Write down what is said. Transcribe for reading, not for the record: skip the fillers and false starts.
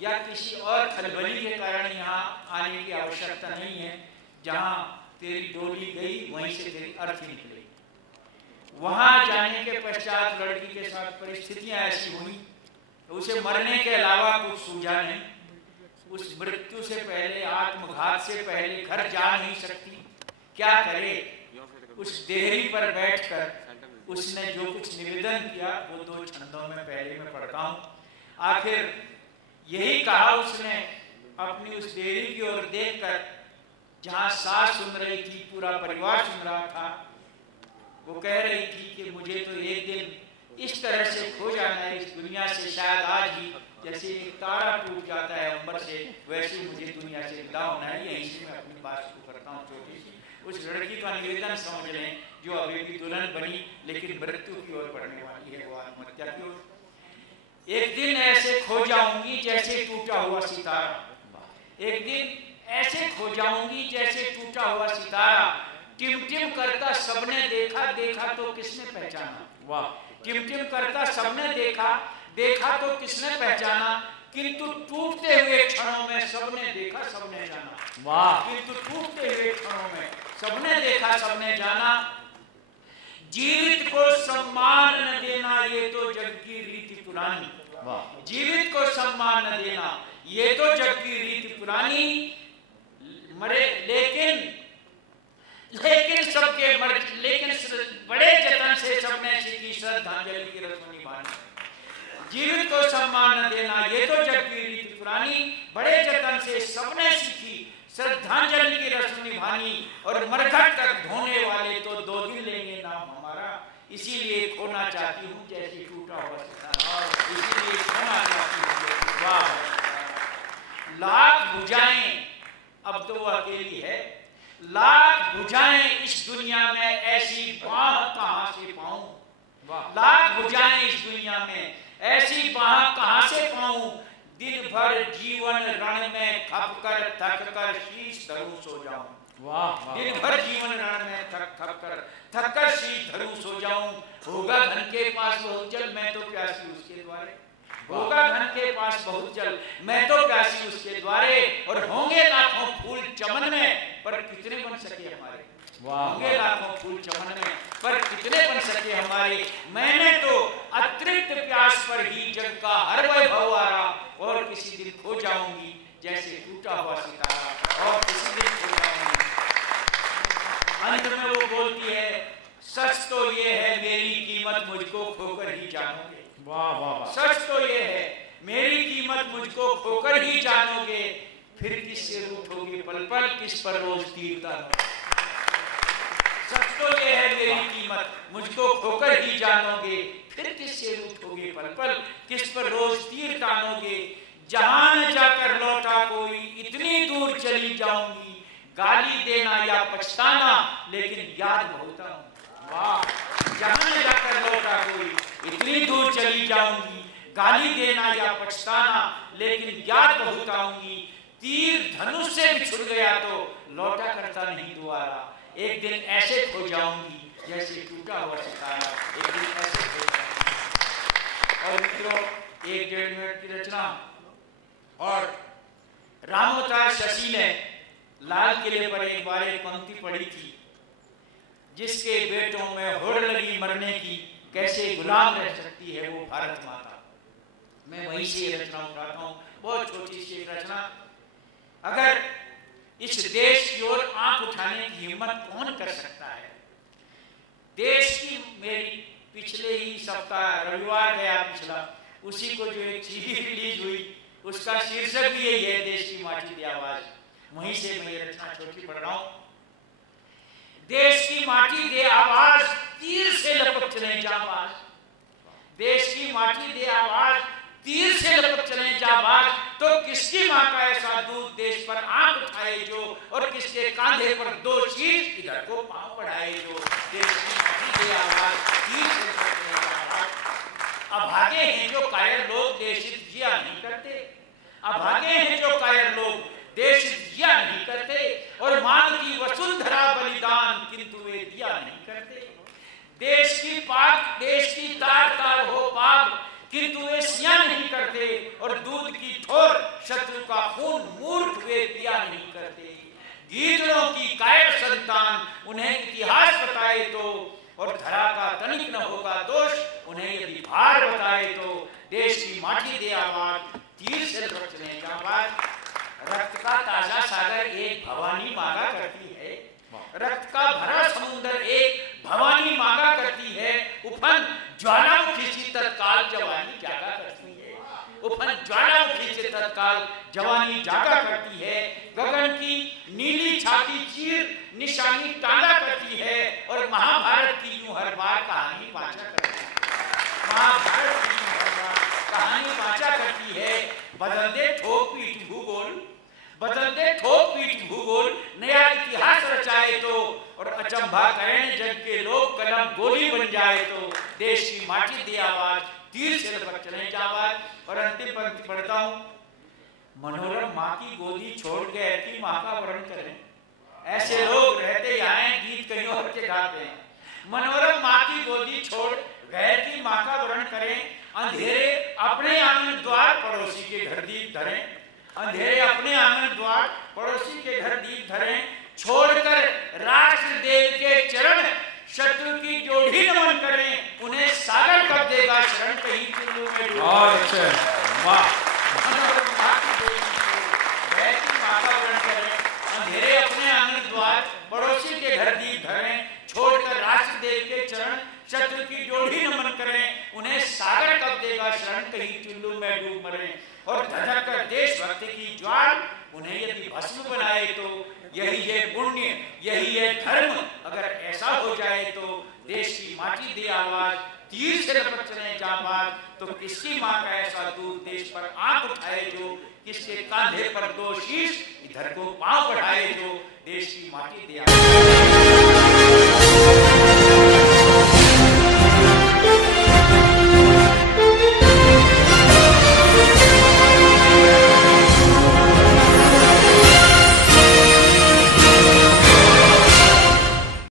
या किसी और खलबली के कारण यहाँ आने की आवश्यकता नहीं है। जहाँ तेरी डोली गई वहीं से तेरी अर्थी निकली। वहां जाने के पश्चात लड़की के साथ परिस्थितियां ऐसी हुई तो उसे मरने के अलावा कुछ सूझा नहीं। उस मृत्यु से पहले, आत्मघात से पहले घर जा नहीं सकती, क्या करे? उस देहरी पर बैठकर उसने जो कुछ निवेदन किया वो 2 छंदों में पहले मैं पढ़ता हूँ। आखिर यही कहा उसने अपनी उस देहरी की ओर देखकर, जहाँ सास सुन रही थी, पूरा परिवार सुन रहा था। वो कह रही थी कि मुझे तो एक दिन इस तरह से खो जाना है इस दुनिया से, शायद आज ही, जैसे एक तारा टूट जाता है अंबर से, वैसे मुझे दुनिया से विदा होना है। यहीं से मैं अपनी बात शुरू करता हूँ छोटी सी। उस लड़की का निवेदन समझ लें जो अभी भी दुल्हन बनी लेकिन मृत्यु की ओर बढ़ने वाली है, वो आत्महत्या की ओर। एक दिन ऐसे खो जाऊंगी जैसे टूटा हुआ सितारा। एक दिन ऐसे खो जाऊंगी जैसे टूटा हुआ सितारा। टिम टिम करता सबने देखा, देखा तो किसने पहचाना। वाह! टिम टिम करता सबने देखा, देखा तो किसने पहचाना, किंतु टूटते हुए क्षणों में सबने देखा, सबने जाना। वाह! किंतु टूटते हुए क्षणों में सबने देखा, सबने जाना। जीवित को सम्मान न देना ये तो जग की रीति पुरानी। वाह! जीवित को सम्मान न देना ये तो जग की रीति पुरानी। मरे लेकिन सबके मर, लेकिन बड़े जतन से सबने सीखी श्रद्धांजलि की रस्म निभानी। जीवित को सम्मान न देना ये तो जग की रीति पुरानी। बड़े जतन से सबने सीखी श्रद्धांजलि की रस्म निभानी। और मरघट तक ढोने वाले तो 2 दिन लेंगे नाम हमारा। इसीलिए खोना चाहती हूँ जैसे टूटा हुआ सितारा, इसीलिए खोना चाहती हूँ। वाह! लाख भुजाएं, अब तो वो अकेली है, लाख भुजाएं इस दुनिया में ऐसी बाह कहां से पाऊं। लाख भुजाएं इस दुनिया में ऐसी बाह कहां से पाऊं। दिन भर जीवन रण में खप कर थक कर शीश धरूं सो जाऊं। वाह! दिन भर जीवन रण में थक कर शीश धरूं सो जाऊं। होगा धन के पास बहुत जल, मैं तो प्यासी उसके द्वारे। होगा धन के पास बहुत जल, मैं तो प्यासी उसके द्वारे। और होंगे लाखों फूल चमन में, पर कितने बन सके हमारे। होंगे लाखों फूल चमन में, पर कितने बन सके हमारे। मैंने तो अतृप्त प्यास पर ही जग का हर वैभव आरा। और किसी दिन खो जाऊंगी जैसे टूटा हुआ सितारा, और किसी दिन खो जाऊंगी। अंत में वो बोलती है, सच तो ये है मेरी कीमत मुझको खोकर ही जानोगे। वाह वाह! सच तो ये है मेरी कीमत मुझको खोकर ही जानोगे। फिर किससे रूठोगे पल पल, किस पर रोज तीर तानोगे। सच तो ये है मेरी कीमत मुझको खोकर ही जानोगे। फिर किससे रूठोगे पल पल, किस पर रोज तीर तानोगे। जहां न जाकर लौटा कोई, इतनी दूर चली जाऊंगी। गाली देना या पछताना, लेकिन याद बहुत आऊंगी। वाह! जहां न जाकर लौटा कोई, इतनी दूर चली जाऊंगी। गाली देना या पछताना, लेकिन याद बहुत आऊंगी। तीर धनुष से बिछुड़ गया तो लौटा करता नहीं दोबारा। एक दिन ऐसे खो जाऊंगी जैसे टूटा हुआ सितारा। एक दिन ऐसे खो जाऊंगी। और मित्रों, 1-1.5 मिनट की रचना। और रामोतार शशि ने लाल किले पर एक बार एक पंक्ति पढ़ी थी, जिसके बेटों में होड़ लगी मरने की, कैसे गुलाम रह सकती है वो भारत माता। मैं वहीं से ये रचना उठाता हूँ, बहुत छोटी सी एक रचना। अगर इस देश की ओर आंख उठाने की हिम्मत कौन कर सकता है। देश की, मेरी पिछले ही सप्ताह रविवार गया पिछला, उसी को जो एक सीडी रिलीज हुई, उसका शीर्षक भी यही है, देश की माटी की आवाज। वहीं से मैं ये रचना छोटी पढ़ रहा हूँ। देश की माटी दे आवाज, तीर से लपक चले जाबाज। देश की माटी दे आवाज, तीर से लपक चले जाबाज। तो किसकी माँ का ऐसा दूध देश पर आंख उठाए जो, और किसके कांधे पर 2 शीश इधर को पांव बढ़ाए जो। देश की माटी दे आवाज, तीर से लपक चले जाबाज। अभागे हैं जो कायर लोग देश हित जिया नहीं करते। अभागे हैं जो कायर लोग देश दिया नहीं करते। और मांगती वसुंधरा बलिदान, किंतु वे दिया नहीं करते। देश की पाक, देश की तार तार हो पाग, किंतु वे सिया नहीं करते और दूध की ठोर शत्रु का खून मूर्ख वे पिया नहीं करते। गीदड़ों की कायर संतान उन्हें इतिहास बताए तो, और धरा का तनिक न होगा दोष उन्हें यदि भार बताए तो। देश की माटी दे आवाज, तीर से बचने का बात। रक्त का ताजा सागर एक भवानी मांगा करती है, रक्त का भरा समुद्र एक भवानी मांगा करती है। उफन ज्वालामुखी से तत्काल जवानी जागा करती है, उफन ज्वालामुखी से तत्काल जवानी जागा करती है। गगन की नीली छाती चीर निशानी टांगा करती है, और महाभारत की यूं हर बार कहानी वाचा करती है। महाभारत की यूं हर बार कहानी वाचा करती है। बदल दे ठोक पीठ भूगोल, बदल दे ठोक पीठ भूगोल, नया इतिहास रचाए तो, और अचंभा करें जग के लोग कलम गोली बन जाए तो। देश की माटी दे आवाज, तीर से बचने जावाज। और अंतिम पंक्ति पढ़ता हूं। मनोरम माँ की गोदी छोड़ के ऐसी माँ का वर्ण करें, ऐसे लोग रहते आए गीत कहीं और के गाते हैं। मनोरम माँ की गोदी छोड़ गैर की माँ का वर्ण करें, अंधेरे अपने आंगन द्वार पड़ोसी के घर दीप धरें, अंधेरे अपने आंगन द्वार पड़ोसी के घर दीप धरें। छोड़कर राष्ट्र देव के चरण शत्रु की जोड़ी नमन करें, उन्हें सागर कब देगा शरण कहीं कुल्लू में डूब। और अच्छा वाह। अंधेरे अपने आंगन द्वार पड़ोसी के घर दीप धरें, छोड़कर राष्ट्र देव के चरण शत्रु की जोड़ी नमन करें, उन्हें सागर कब देगा शरण कहीं चुल्लू में डूब मरे। और धधक कर देशभक्ति की ज्वाल उन्हें यदि भस्म बनाए तो। यही है पुण्य, यही है धर्म, अगर ऐसा हो जाए तो। देश की माटी दे आवाज, तीर से बचने जाबाज, तो किसकी माँ का ऐसा दूध देश पर आंख उठाए जो। किसके कांधे पर दो शीश इधर को पांव बढ़ाए जो। देश की माटी दे आवाज।